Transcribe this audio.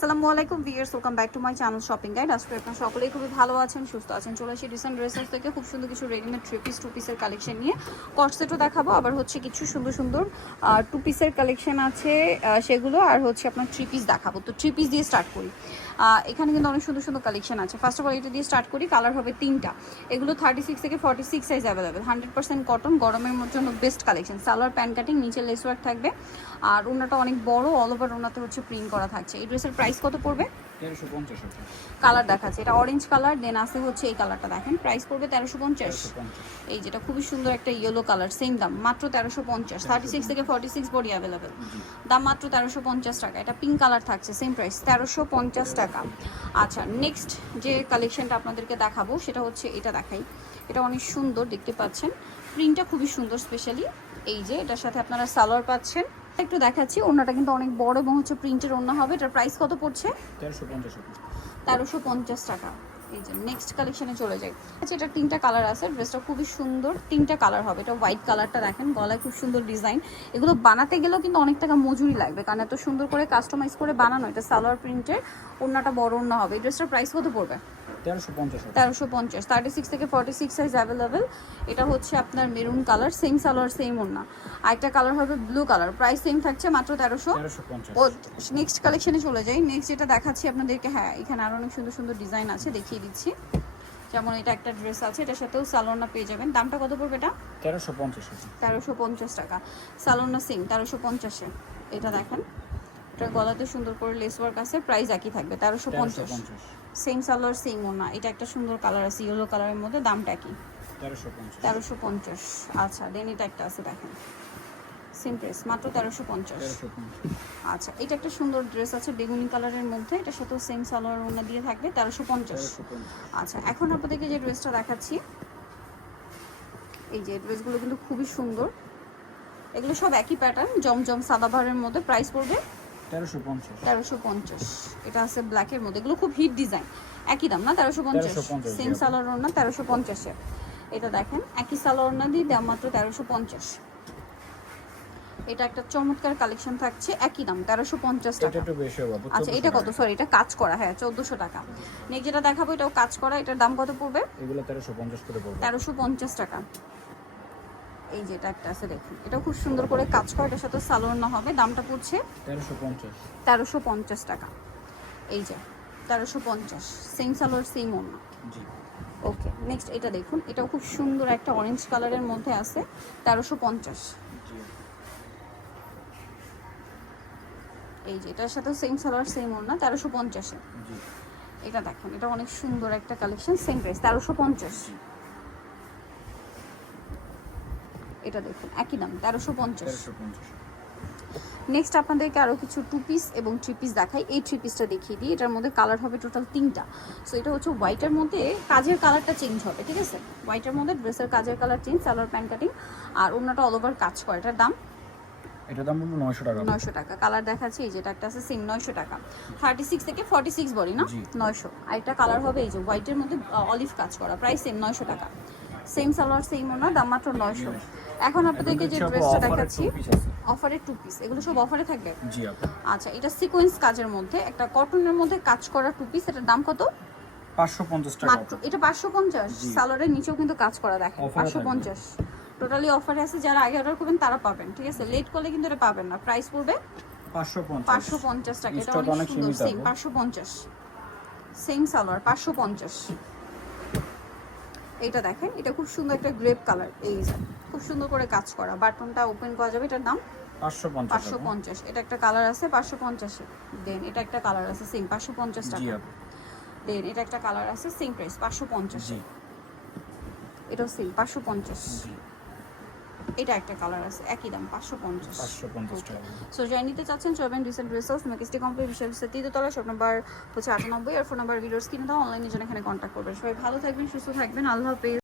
আসসালামু আলাইকুম viewers welcome back to my channel shopping guide আজকে আপনারা সকলেই খুবই ভালো আছেন, সুস্থ আছেন। চলে আসি রিসেন্ট ড্রেসেস থেকে খুব সুন্দর কিছু রেডিমেড থ্রি পিস টু পিসের কালেকশন নিয়ে। কটসেটও দেখাবো, আবার হচ্ছে কিছু সুন্দর সুন্দর টু পিসের কালেকশন আছে সেগুলো, আর হচ্ছে আপনার থ্রি পিস দেখাবো। তো থ্রি পিস দিয়ে স্টার্ট করি। এখানে কিন্তু অনেক সুন্দর সুন্দর কালেকশন আছে। ফার্স্ট অফ অল এটা দিয়ে স্টার্ট করি কালার হবে তিনটা। এগুলো থার্টি সিক্স থেকে forty six size available hundred percent cotton গরমের জন্য best collection salwar pant cutting নিচে লেস ওয়ার্ক থাকবে। আর ওনাটা অনেক বড় অল ওভার ওনাতে হচ্ছে প্রিন্ট করা থাকছে। এই ড্রেসের প্রাইস কত পড়বে? তেরোশো পঞ্চাশ আছে কালার দেখাচ্ছে। এটা অরেঞ্জ কালার দেন আছে হচ্ছে এই কালারটা দেখেন। প্রাইস পড়বে তেরোশো পঞ্চাশ। তেরোশো পঞ্চাশ। এই যেটা খুবই সুন্দর একটা ইয়েলো কালার সেম দাম মাত্র তেরোশো পঞ্চাশ। থার্টি সিক্স থেকে ফর্টি সিক্স বডি অ্যাভেলেবেল দাম মাত্র তেরোশো পঞ্চাশ টাকা। এটা পিঙ্ক কালার থাকছে সেম প্রাইস তেরোশো পঞ্চাশ টাকা। আচ্ছা নেক্সট যে কালেকশনটা আপনাদেরকে দেখাবো সেটা হচ্ছে এটা দেখাই। এটা অনেক সুন্দর দেখতে পাচ্ছেন। প্রিন্টটা খুবই সুন্দর স্পেশালি এই যে এটার সাথে আপনারা সালোয়ার পাচ্ছেন। একটু দেখাচ্ছি। ওনাটা কিন্তু অনেক বড় এবং হচ্ছে প্রিন্টের ওনা হবে। এটার প্রাইস কত পড়ছে? তেরোশো পঞ্চাশ টাকা। এই যে নেক্সট কালেকশনে চলে যাই। আচ্ছা এটা তিনটা কালার আছে। ড্রেসটা খুবই সুন্দর। তিনটা কালার হবে। এটা হোয়াইট কালারটা দেখেন। গলায় খুব সুন্দর ডিজাইন এগুলো বানাতে গেলেও কিন্তু অনেক টাকা মজুরি লাগবে। কারণ এত সুন্দর করে কাস্টমাইজ করে বানানো এটা সালোয়ার প্রিন্টের ওড়নাটা বড় ওড়না হবে। এই ড্রেসটার প্রাইস কত পড়বে? তেরোশো পঞ্চাশ থার্টি সিক্স থেকে ফর্টি সিক্স সাইজ অ্যাভেলেবেল এটা হচ্ছে আপনার maroon colour same salwar same ওড়না। আরেকটা কালার হবে ব্লু কালার প্রাইস সেম থাকছে মাত্র তেরোশো। নেক্সট কালেকশনে চলে যাই। নেক্সট যেটা দেখাচ্ছি আপনাদেরকে হ্যাঁ এখানে আরও অনেক সুন্দর সুন্দর ডিজাইন আছে দেখিয়ে দিচ্ছি। যেমন এটা একটা ড্রেস আছে এটার সাথেও সালোনা পেয়ে যাবেন। দামটা কত পড়বে এটা? তেরোশো পঞ্চাশ তেরোশো পঞ্চাশ টাকা। সালোনা সিং তেরোশো পঞ্চাশে। এটা দেখেন। এটা গলাতে সুন্দর করে লেস ওয়ার্ক আছে প্রাইস একই থাকবে তেরোশো পঞ্চাশ। সেম সালোয়ার সেম ওনা এটা একটা সুন্দর কালার আছে ইয়েলো কালারের মধ্যে দামটা কি? তেরোশো পঞ্চাশ। আচ্ছা দেন এটা একটা আছে দেখেন। সেম প্রাইস মাত্র তেরোশো পঞ্চাশ। আচ্ছা এটা একটা সুন্দর ড্রেস আছে বেগুনি কালারের মধ্যে। এটার সাথেও সেম সালোয়ার ওনা দিয়ে থাকবে তেরোশো পঞ্চাশ। আচ্ছা এখন আপনাদেরকে যে ড্রেসটা দেখাচ্ছি এই যে ড্রেসগুলো কিন্তু খুবই সুন্দর। এগুলো সব একই প্যাটার্ন জমজম সাদাবারের মধ্যে প্রাইস পড়বে তেরোশো পঞ্চাশ। এটা আছে ব্ল্যাকের মধ্যে। এগুলো খুব হিট ডিজাইন একই দাম না? তেরোশো পঞ্চাশ? 1350 সেম সালোয়ার তেরোশো পঞ্চাশে এটা দেখেন একই সালোয়ার দিয়ে দাম মাত্র তেরোশো পঞ্চাশ। এটা একটা চমৎকার কালেকশন থাকছে একই দাম তেরোশো পঞ্চাশ টাকা। আচ্ছা এটা কত? সরি এটা কাজ করা হ্যাঁ চোদ্দোশো টাকা। নেক্সট যেটা দেখাবো এটাও কাজ করা এটার দাম কত পড়বে? এগুলো তেরোশো পঞ্চাশ করে পড়বে। তেরোশো পঞ্চাশ টাকা। এই যে এটা একটা আছে দেখুন। এটা খুব সুন্দর করে কাজ করা এটার সাথে সালোয়ার না হবে দামটা পড়ছে তেরোশো পঞ্চাশ। টাকা। এই যে তেরোশো পঞ্চাশ সেম সালোয়ার সেম জি। ওকে নেক্সট এটা দেখুন এটাও খুব সুন্দর একটা অরেঞ্জ কালারের মধ্যে আছে তেরোশো পঞ্চাশ। জি। এই যে এটার সাথে সেম সালোয়ার সেম অন্য তেরোশো পঞ্চাশে। জি। এটা দেখুন এটা অনেক সুন্দর একটা কালেকশন সেম প্রাইস তেরোশো পঞ্চাশ। এটা দেখুন একই দাম তেরোশো পঞ্চাশ। নেক্সট আপনাদেরকে আরও কিছু টু পিস এবং থ্রি পিস দেখাই। এই থ্রি পিসটা দেখিয়ে দিই এটার মধ্যে কালার হবে টোটাল তিনটা। সো এটা হচ্ছে হোয়াইটের মধ্যে কাজের কালারটা চেঞ্জ হবে ঠিক আছে? হোয়াইটের মধ্যে ড্রেসের কাজের colour change salwar pant cutting আর অন্যটা অল ওভার কাজ করে। এটার দাম? এটার দাম পড়বে নয়শো টাকা। নয়শো টাকা। কালার দেখাচ্ছি এই যেটা একটা আছে সেম নয়শো টাকা। থার্টি সিক্স থেকে ফর্টি সিক্স বডি না? জি। নয়শো। আরেকটা কালার হবে এই যে হোয়াইটের মধ্যে অলিভ কাজ করা প্রাইস সেম নয়শো টাকা। সেম সালোয়ার সেম ওনার দাম মাত্র নয়শো। এখন আপনাদেরকে যে ড্রেসটা দেখাচ্ছি অফারের টু পিস এগুলো সব অফারে থাকবে? আচ্ছা এটা সিকোয়েন্স কাজের মধ্যে একটা কটনের মধ্যে কাজ করা টু পিস এটার দাম কত? মাত্র এটা পাঁচশো পঞ্চাশ। সালোয়ারের নিচেও কিন্তু কাজ করা দেখেন পাঁচশো পঞ্চাশ। টোটালি অফারে আছে যারা আগে অর্ডার করবেন তারা পাবেন ঠিক আছে? লেট করলে কিন্তু এটা পাবেন না। প্রাইস পড়বে পাঁচশো পঞ্চাশ। টাকা এটা অনেক সুন্দর সেম পাঁচশো পঞ্চাশ। সেম সালোয়ার পাঁচশো পঞ্চাশ। এটা দেখেন এটা খুব সুন্দর একটা গ্রেপ কালার এই যে। খুব সুন্দর করে কাজ করা। বাটনটা ওপেন করা যাবে এটার দাম পাঁচশো পঞ্চাশ এটা একটা কালার আছে পাঁচশো পঞ্চাশে। দেন এটা একটা কালার আছে সেম পাঁচশো পঞ্চাশ টাকা দেন এটা একটা কালার আছে সেম প্রাইস পাঁচশো পঞ্চাশ। এটাও সেম পাঁচশো পঞ্চাশ। এটা একটা কালার আছে একই দাম পাঁচশো পঞ্চাশ। পাঁচশো পঞ্চাশ সো যাই নিতে চাচ্ছেন চলবেন রিসেন্ট রিসার্চ মেকিস্টি কোম্পানি বিশাল তৃতীয়তলা শপ নম্বর হচ্ছে আটানব্বই আর ফোন নাম্বার ভিডিওস কিনে দাও অনলাইনে জন্য এখানে কন্ট্যাক্ট করবেন সবাই ভালো থাকবেন সুস্থ থাকবেন আল্লাহ হাফেজ।